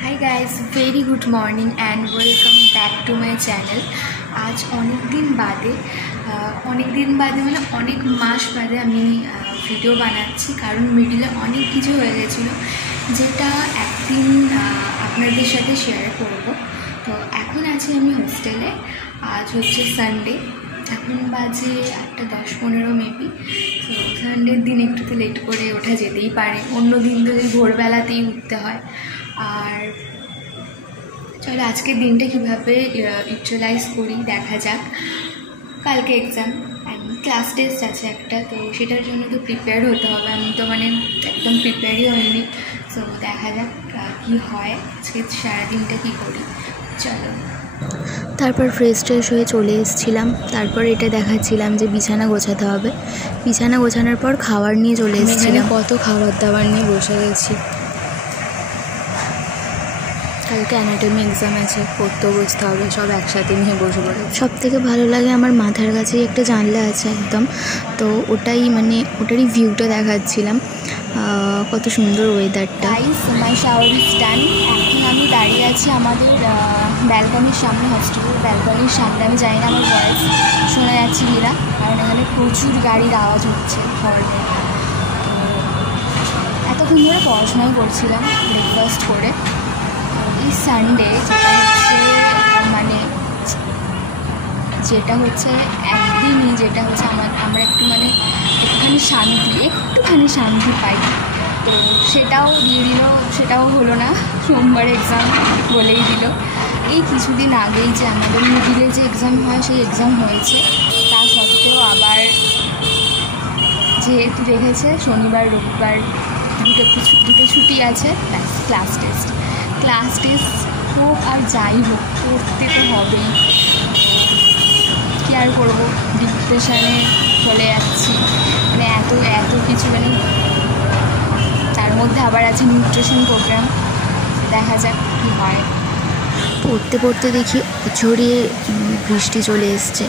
Hi guys, very good morning and welcome back to my channel. आज अनेक दिन बादे মানে অনেক মাস বাদে আমি ভিডিও বানাচ্ছি, কারণ মিডিলে অনেক কিছু হয়ে গেছিলো যেটা একদিন আপনাদের সাথে শেয়ার করব। তো এখন আছি আমি হোস্টেলে। আজ হচ্ছে সানডে, এখন বাজে 8:10-15 মেবি। তো সানডের দিন একটু তো লেট করে ওঠা যেতেই পারে, অন্য দিন তো ভোরবেলাতেই উঠতে হয়। আর চলো আজকের দিনটা কীভাবে ইউটিলাইজ করি দেখা যাক। কালকে এক্সাম অ্যান্ড ক্লাস টেস্ট আছে একটা, তো সেটার জন্য তো প্রিপেয়ার হতে হবে। আমি তো একদম প্রিপেয়ারই হইনি। সো দেখা যাক কী হয়, আজকে সারাদিনটা কী করি। চলো। তারপর ফ্রেশ ট্রেশ হয়ে চলে এসেছিলাম। তারপর এটা দেখাচ্ছিলাম যে বিছানা গোছাতে হবে। বিছানা গোছানোর পর খাবার নিয়ে চলে এসেছিলাম। কত খাবার দাবার নিয়ে বসে গেছি। কালকে অ্যানাটমি এক্সাম আছে, পড়তেও বসতে হবে, সব একসাথে নিয়ে বসে পড়ে। সব থেকে ভালো লাগে আমার মাথার কাছেই একটা জানলা আছে একদম, তো ওটারই ভিউটা দেখাচ্ছিলাম। কত সুন্দর ওয়েদারটা। মাই শাওয়ার ইজ ডান। এখন আমি দাঁড়িয়ে আছি আমাদের ব্যালকনির সামনে, হস্টেলের ব্যালকনির সামনে। আমি জানি না আমার ভয়েস শোনা যাচ্ছে কিনা, কারণ এখানে প্রচুর গাড়ির আওয়াজ হচ্ছে হর্নের। তো এতক্ষণ ধরে পড়াশোনাই করছিলাম ব্রেকফাস্ট করে। এই সানডে যেটা হচ্ছে একদিনই, যেটা হচ্ছে আমরা একটুখানি শান্তি পাই। তো সেটাও দিয়ে দিল, সেটাও হলো না। সোমবার এক্সাম বলেই দিল। এই কিছুদিন আগেই যে আমাদের মিডিলে যে এক্সাম হয়, সেই এক্সাম হয়েছে। তা সত্ত্বেও আবার যেহেতু রেখেছে শনিবার রবিবার দুটো ছুটি আছে, ক্লাস টেস্ট হোক আর যাই হোক পড়তে তো হবেই। কী আর করবো, ডিপ্রেশনে চলে যাচ্ছি। এত কিছু তার মধ্যে আবার আছে নিউট্রিশন প্রোগ্রাম। দেখা যাক কী হয়। পড়তে পড়তে দেখি ঝরিয়ে বৃষ্টি চলে এসছে।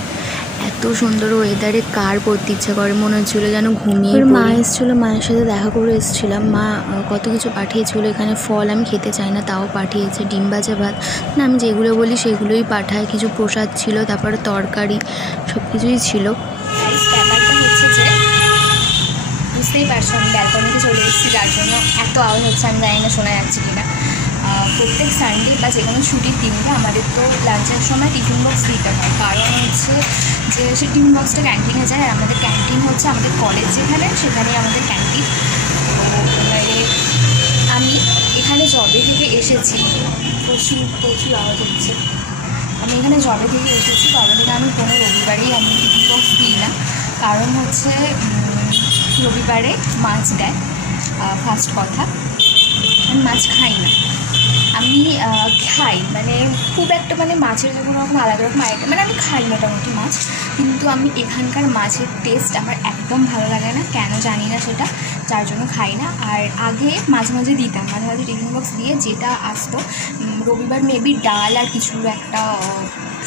এত সুন্দর ওয়েদারে কার পড়তে ইচ্ছা করে, মনে হচ্ছিলো যেন ঘুমিয়ে। মা এসেছিলো, মায়ের সাথে দেখা করে এসেছিলাম। মা কত কিছু পাঠিয়েছিল এখানে। ফল আমি খেতে চাই না, তাও পাঠিয়েছে। ডিম ভাজা ভাত, না আমি যেগুলো বলি সেগুলোই পাঠায়। কিছু প্রসাদ ছিল, তারপরে তরকারি, সব কিছুই ছিল। ব্যাপারটা হচ্ছে যে বুঝতেই পারছো আমি ব্যালকনিতে চলে এসেছি, যার জন্য এত আওয়াজ হচ্ছে। আমি জানি না শোনা যাচ্ছে কিনা। প্রত্যেক সানডে বা যে কোনো ছুটির দিনটা আমাদের তো লাঞ্চের সময় টিফিন বক্স দিতে হয়, কারণ হচ্ছে যে সে টিফিন বক্সটা ক্যান্টিনে যায়। আর আমাদের ক্যান্টিন হচ্ছে আমাদের কলেজ সেখানেই আমাদের ক্যান্টিন। তো আমি এখানে জবে থেকে এসেছি, প্রচুর আওয়াজ হচ্ছে। আমি এখানে জবে থেকে এসেছি, তবে থেকে আমি কোনো রবিবারেই আমি টিফিন বক্স দিই না। কারণ হচ্ছে রবিবারে মাছ দেয়। ফার্স্ট কথা, আমি মাছ খাই না। আমি খাই খুব একটা মাছের কোনো রকম আলাদা রকম আইটেম আমি খাই মোটামুটি মাছ, কিন্তু আমি এখানকার মাছের টেস্ট আমার একদম ভালো লাগে না, কেন জানি না সেটা, যার জন্য খাই না। আর আগে মাঝে মাঝে দিতাম, মাঝে মাঝে টিফিন বক্স দিয়ে যেটা আসতো রবিবার মেবি ডাল আর কিছু একটা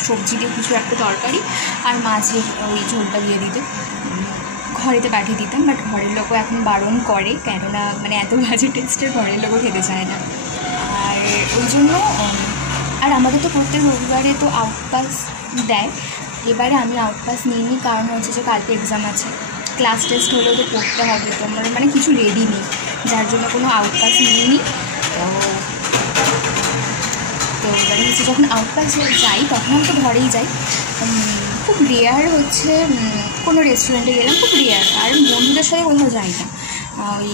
সবজি দিয়ে কিছু একটা তরকারি আর মাছের ওই ঝোলটা দিয়ে দিত, ঘরেতে পাঠিয়ে দিতাম। বাট ঘরের লোকও এখন বারণ করে, কেননা এত বাজে টেস্টের ঘরের লোকও খেতে চায় না। আর ওই জন্য আর আমাদের তো প্রত্যেক রবিবারে তো আউটপাস দেয়। এবারে আমি আউটপাস নিইনি, কারণ হচ্ছে যে কালকে এক্সাম আছে, ক্লাস টেস্ট হলেও তো পড়তে হবে। তো আমার কিছু রেডি নেই, যার জন্য কোনো আউটপাস নিইনি। তো হচ্ছে যখন আউটপাসে যাই তখন আমি তো ঘরেই যাই। খুব রেয়ার হচ্ছে কোনো রেস্টুরেন্টে গেলাম, খুব রেয়ার। আর বন্ধুদের সাথে কোথাও যাই না, ওই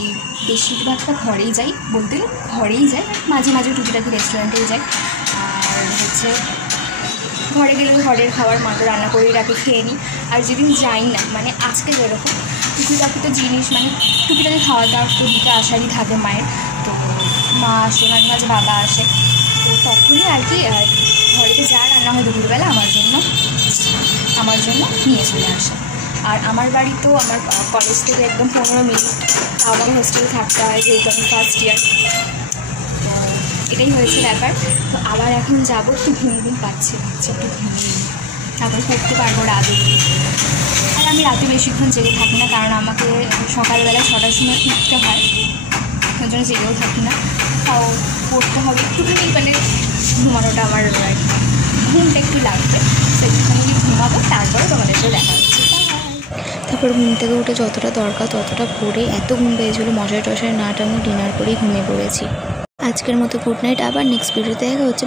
বেশিরভাগটা ঘরেই যাই, বলতে ঘরেই যাই। মাঝে মাঝে টুকিটাকি রেস্টুরেন্টেই যাই। আর হচ্ছে ঘরে গেলে ঘরের খাবার মাকে রান্না করেই রাখি, খেয়ে নিই। আর যেদিন যাই না আজকে যেরকম টুকিটাকি তো জিনিস টুকিটাকি খাওয়া দাওয়া তো দিতে আসারই থাকে মায়ের। তো মা আসে, মাঝে মাঝে বাবা আসে, তো তখনই আর কি ঘরেতে যা রান্না হয় দুপুরবেলা আমার জন্য নিয়ে চলে আসে। আর আমার বাড়ি তো আমার কলেজ থেকে একদম 15 মিনিট, তাও আমাকে হোস্টেলে থাকতে হয় যেহেতু আমি ফার্স্ট ইয়ার। তো এটাই হয়েছে ব্যাপার। তো আবার এখন যাবো, একটু ঘুম পাচ্ছে, একটু ঘুমিয়ে তারপর পড়তে পারবো রাতে। আর আমি রাতে বেশিক্ষণ জেগে থাকি না, কারণ আমাকে সকালবেলা 6টার সময় উঠতে হয়, ওই জন্য জেগেও থাকি না। তাও পড়তে হবে। একটুখানি মানে ঘুমানোটা আমার ঘুমটা একটু লাগবে, তো একটুখানি ঘুমাবো, তারপরে তোমাদের সাথে দেখা হচ্ছে। তারপর ঘুম থেকে উঠে যতটা দরকার ততটা করে এত ঘুম পেয়েছিলো, মশারি টশারি না টাঙিয়ে ডিনার করেই ঘুমিয়ে পড়েছি। আজকের মতো গুড নাইট, আবার নেক্সট ভিডিওতে দেখা হচ্ছে।